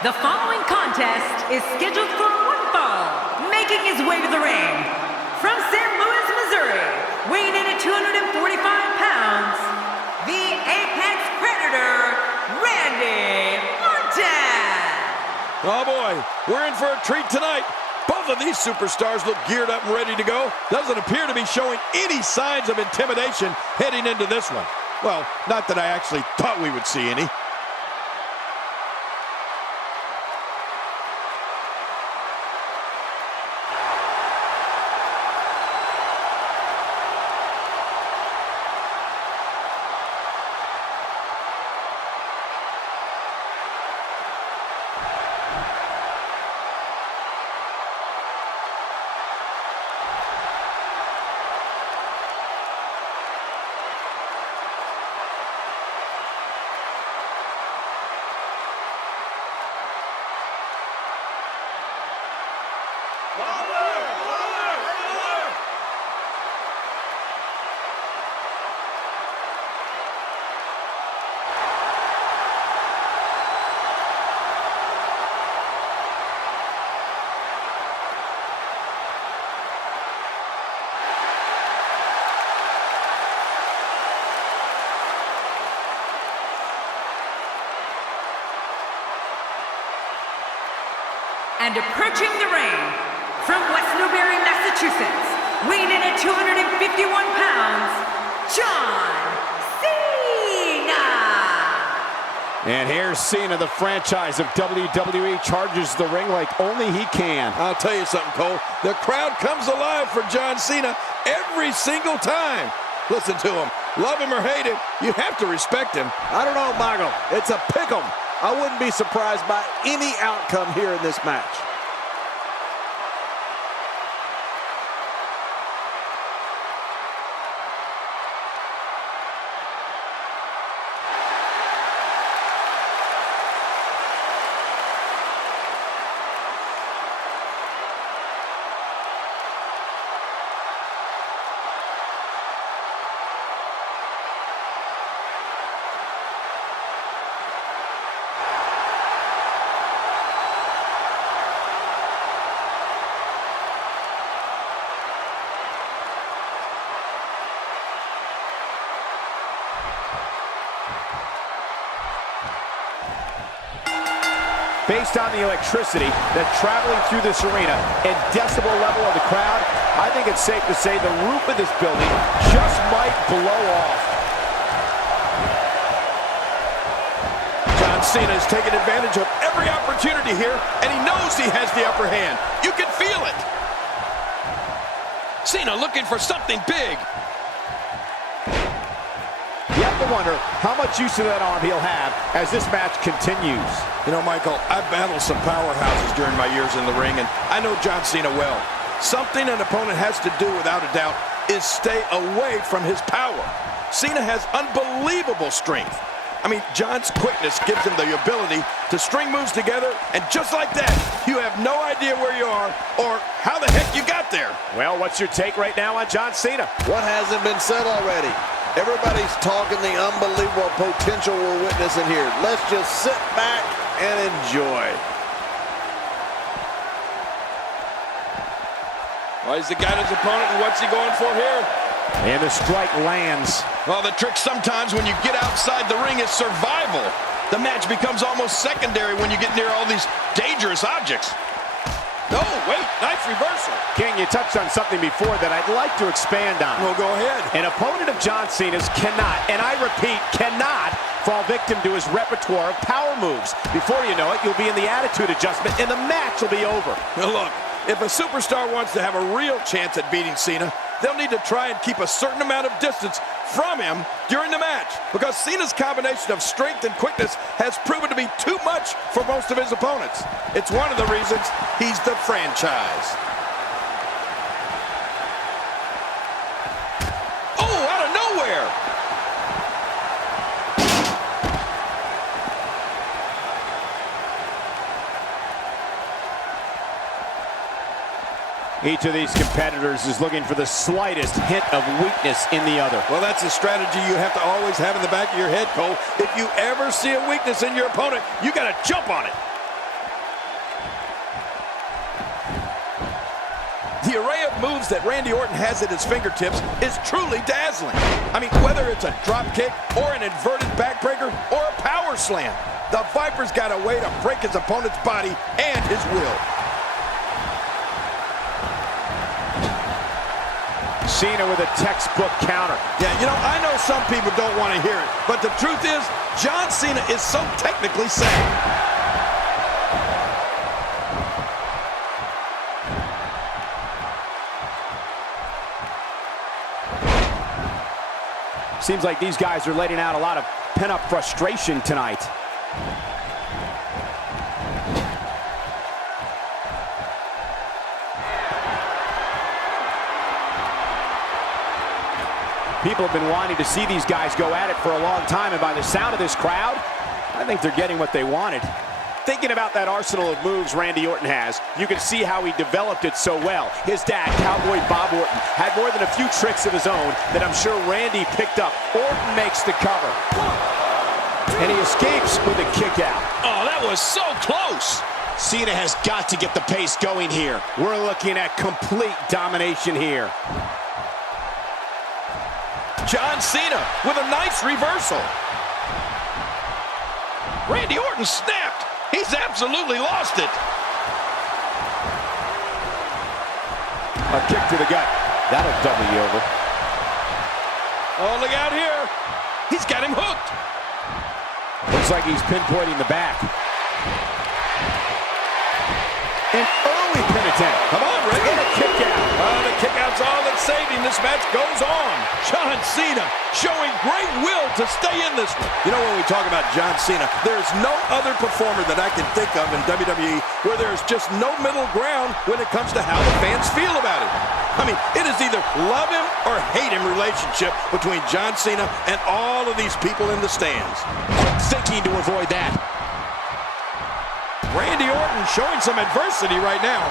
The following contest is scheduled for one fall, making his way to the ring. From St. Louis, Missouri, weighing in at 245 pounds, the Apex Predator, Randy Orton. Oh boy, we're in for a treat tonight. Both of these superstars look geared up and ready to go. Doesn't appear to be showing any signs of intimidation heading into this one. Well, not that I actually thought we would see any. And approaching the ring, from West Newbury, Massachusetts, weighing in at 251 pounds, John Cena! And here's Cena, the franchise of WWE, charges the ring like only he can. I'll tell you something, Cole. The crowd comes alive for John Cena every single time. Listen to him. Love him or hate him, you have to respect him. I don't know, Michael. It's a pick'em. I wouldn't be surprised by any outcome here in this match. Based on the electricity that's traveling through this arena and decibel level of the crowd, I think it's safe to say the roof of this building just might blow off. John Cena is taking advantage of every opportunity here, and he knows he has the upper hand. You can feel it. Cena looking for something big. You have to wonder how much use of that arm he'll have as this match continues. You know, Michael, I've battled some powerhouses during my years in the ring, and I know John Cena well. Something an opponent has to do, without a doubt, is stay away from his power. Cena has unbelievable strength. I mean, John's quickness gives him the ability to string moves together, and just like that, you have no idea where you are or how the heck you got there. Well, what's your take right now on John Cena? What hasn't been said already? Everybody's talking the unbelievable potential we're witnessing here. Let's just sit back and enjoy. Well, he's got his opponent, and what's he going for here? And the strike lands. Well, the trick sometimes when you get outside the ring is survival. The match becomes almost secondary when you get near all these dangerous objects. No, wait, nice reversal. King, you touched on something before that I'd like to expand on. Well, go ahead. An opponent of John Cena's cannot, and I repeat, cannot fall victim to his repertoire of power moves. Before you know it, you'll be in the attitude adjustment, and the match will be over. Now look, if a superstar wants to have a real chance at beating Cena, they'll need to try and keep a certain amount of distance from him during the match, because Cena's combination of strength and quickness has proven to be too much for most of his opponents. It's one of the reasons he's the franchise. Oh, out of nowhere! Each of these competitors is looking for the slightest hint of weakness in the other. Well, that's a strategy you have to always have in the back of your head, Cole. If you ever see a weakness in your opponent, you got to jump on it. The array of moves that Randy Orton has at his fingertips is truly dazzling. I mean, whether it's a drop kick or an inverted backbreaker or a power slam, the Viper's got a way to break his opponent's body and his will. Cena with a textbook counter. Yeah, you know, I know some people don't want to hear it, but the truth is, John Cena is so technically sound. Seems like these guys are letting out a lot of pent-up frustration tonight. People have been wanting to see these guys go at it for a long time, and by the sound of this crowd, I think they're getting what they wanted. Thinking about that arsenal of moves Randy Orton has, you can see how he developed it so well. His dad, Cowboy Bob Orton, had more than a few tricks of his own that I'm sure Randy picked up. Orton makes the cover. And he escapes with a kick out. Oh, that was so close. Cena has got to get the pace going here. We're looking at complete domination here. John Cena with a nice reversal. Randy Orton snapped. He's absolutely lost it. A kick to the gut. That'll double you over. Oh, look out here. He's got him hooked. Looks like he's pinpointing the back. An early pin attempt. Come on, Randy. And a kick out. The kick out's all that's saving. This match goes on. John Cena showing great will to stay in this one. You know, when we talk about John Cena, there's no other performer that I can think of in WWE where there's just no middle ground when it comes to how the fans feel about it. I mean, it is either love him or hate him relationship between John Cena and all of these people in the stands. Thinking to avoid that. Randy Orton showing some adversity right now.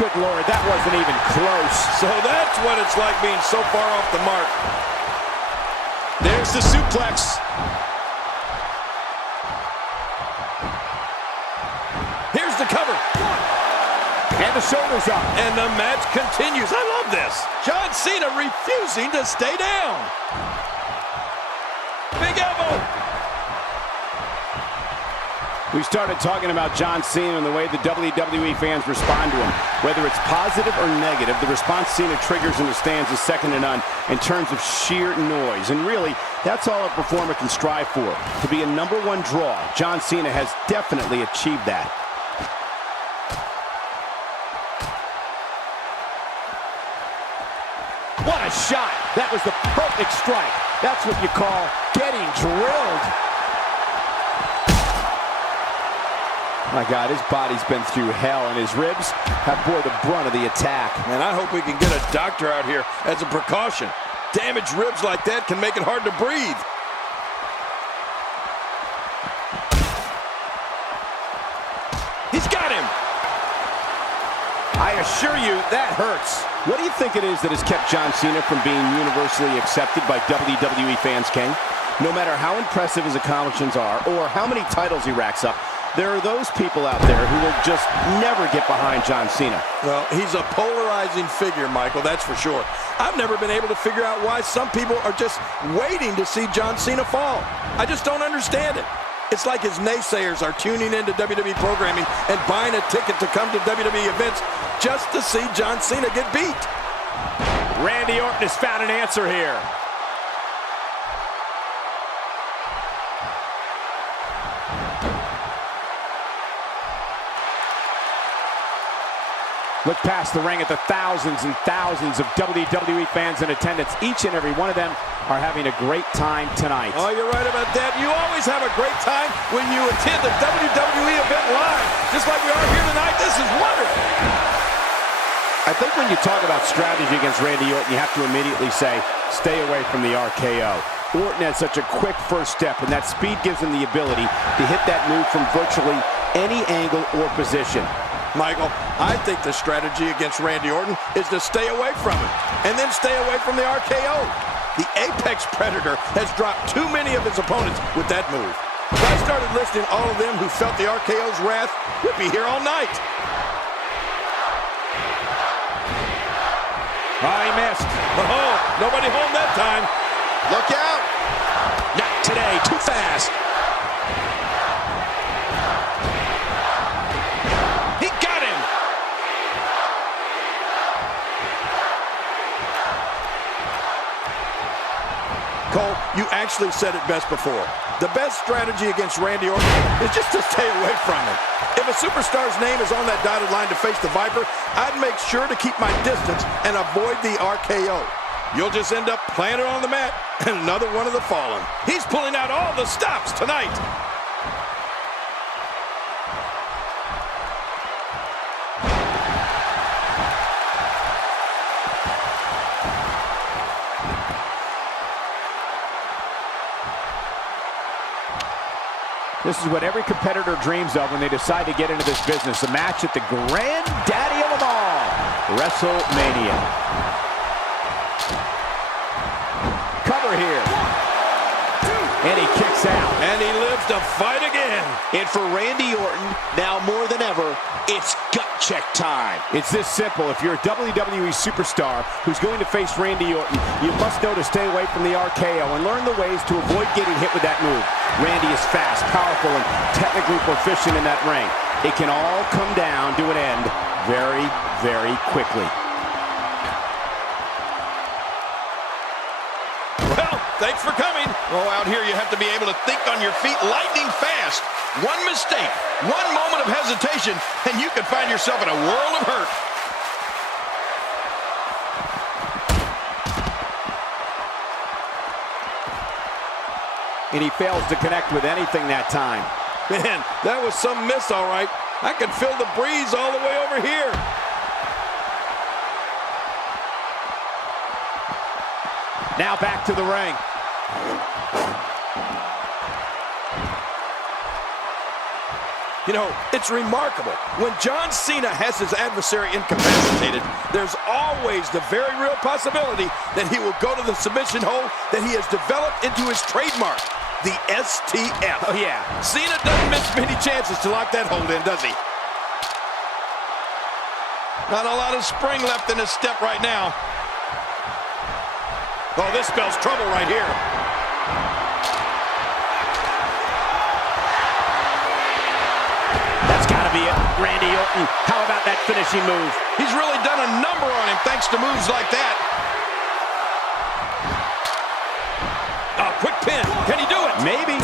Good Lord, that wasn't even close. So that's what it's like being so far off the mark. There's the suplex. Here's the cover. And the shoulders up. And the match continues. I love this. John Cena refusing to stay down. Big elbow. We started talking about John Cena and the way the WWE fans respond to him. Whether it's positive or negative, the response Cena triggers in the stands is second to none in terms of sheer noise. And really, that's all a performer can strive for. To be a #1 draw, John Cena has definitely achieved that. What a shot! That was the perfect strike. That's what you call getting drilled. My God, his body's been through hell, and his ribs have bore the brunt of the attack. And I hope we can get a doctor out here as a precaution. Damaged ribs like that can make it hard to breathe. He's got him. I assure you, that hurts. What do you think it is that has kept John Cena from being universally accepted by WWE fans, King? No matter how impressive his accomplishments are or how many titles he racks up, there are those people out there who will just never get behind John Cena. Well, he's a polarizing figure, Michael, that's for sure. I've never been able to figure out why some people are just waiting to see John Cena fall. I just don't understand it. It's like his naysayers are tuning into WWE programming and buying a ticket to come to WWE events just to see John Cena get beat. Randy Orton has found an answer here. Look past the ring at the thousands and thousands of WWE fans in attendance. Each and every one of them are having a great time tonight. Oh, you're right about that. You always have a great time when you attend a WWE event live. Just like we are here tonight. This is wonderful. I think when you talk about strategy against Randy Orton, you have to immediately say, stay away from the RKO. Orton has such a quick first step, and that speed gives him the ability to hit that move from virtually any angle or position. Michael, I think the strategy against Randy Orton is to stay away from him and then stay away from the RKO. The Apex Predator has dropped too many of his opponents with that move. If I started listing all of them who felt the RKO's wrath, we'd be here all night. Oh, he missed. Oh, nobody home that time. Look out. Not today. Too fast. He got him. Cole, you actually said it best before. The best strategy against Randy Orton is just to stay away from him. If a superstar's name is on that dotted line to face the Viper, I'd make sure to keep my distance and avoid the RKO. You'll just end up playing it on the mat and another one of the fallen. He's pulling out all the stops tonight. This is what every competitor dreams of when they decide to get into this business. A match at the granddaddy of them all, WrestleMania. Cover here. And he kicks out. And he lives to fight again. And for Randy Orton, now more than ever, it's gut check time. It's this simple. If you're a WWE superstar who's going to face Randy Orton, you must know to stay away from the RKO and learn the ways to avoid getting hit with that move. Randy is fast, powerful, and technically proficient in that ring. It can all come down to an end very, very quickly. Well, thanks for coming. Oh, out here you have to be able to think on your feet lightning fast. One mistake, one moment of hesitation, and you can find yourself in a world of hurt. And he fails to connect with anything that time. Man, that was some miss, all right. I can feel the breeze all the way over here. Now back to the ring. You know, it's remarkable. When John Cena has his adversary incapacitated, there's always the very real possibility that he will go to the submission hold that he has developed into his trademark, the STF. Oh, yeah. Cena doesn't miss many chances to lock that hold in, does he? Not a lot of spring left in his step right now. Oh, this spells trouble right here. That's got to be it. Randy Orton, how about that finishing move? He's really done a number on him thanks to moves like that. A quick pin. Can he do it? Maybe.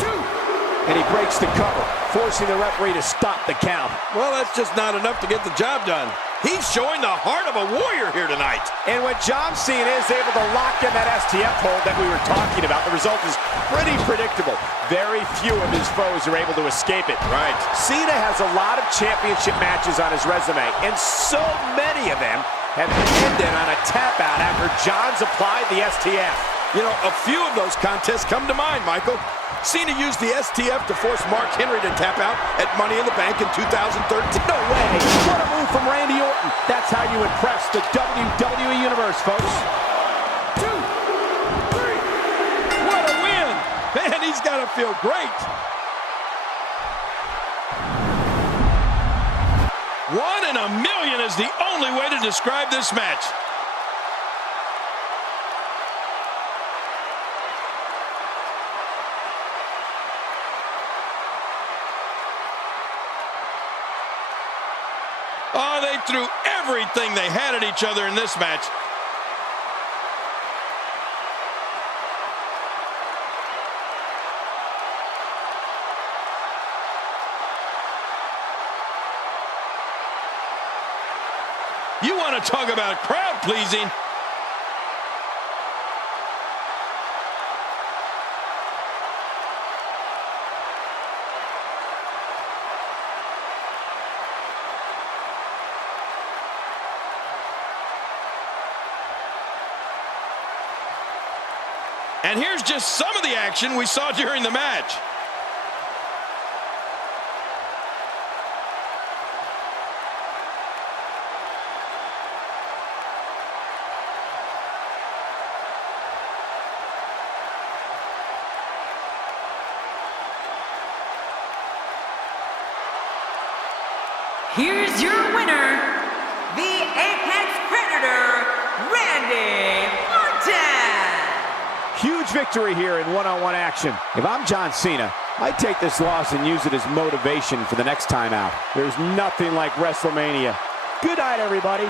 And he breaks the cover, forcing the referee to stop the count. Well, that's just not enough to get the job done. He's showing the heart of a warrior here tonight. And when John Cena is able to lock in that STF hold that we were talking about, the result is pretty predictable. Very few of his foes are able to escape it. Right. Cena has a lot of championship matches on his resume, and so many of them have ended on a tap out after John's applied the STF. You know, a few of those contests come to mind, Michael. Cena used the STF to force Mark Henry to tap out at Money in the Bank in 2013. No way! What a move from Randy Orton. That's how you impress the WWE Universe, folks. 2, 3. What a win! Man, he's got to feel great. 1 in a million is the only way to describe this match. Oh, they threw everything they had at each other in this match. You want to talk about crowd pleasing? And here's just some of the action we saw during the match. Here's your winner, the Apex Predator, Randy victory here in one-on-one action. If I'm John Cena, I'd take this loss and use it as motivation for the next time out. There's nothing like WrestleMania. Good night, everybody.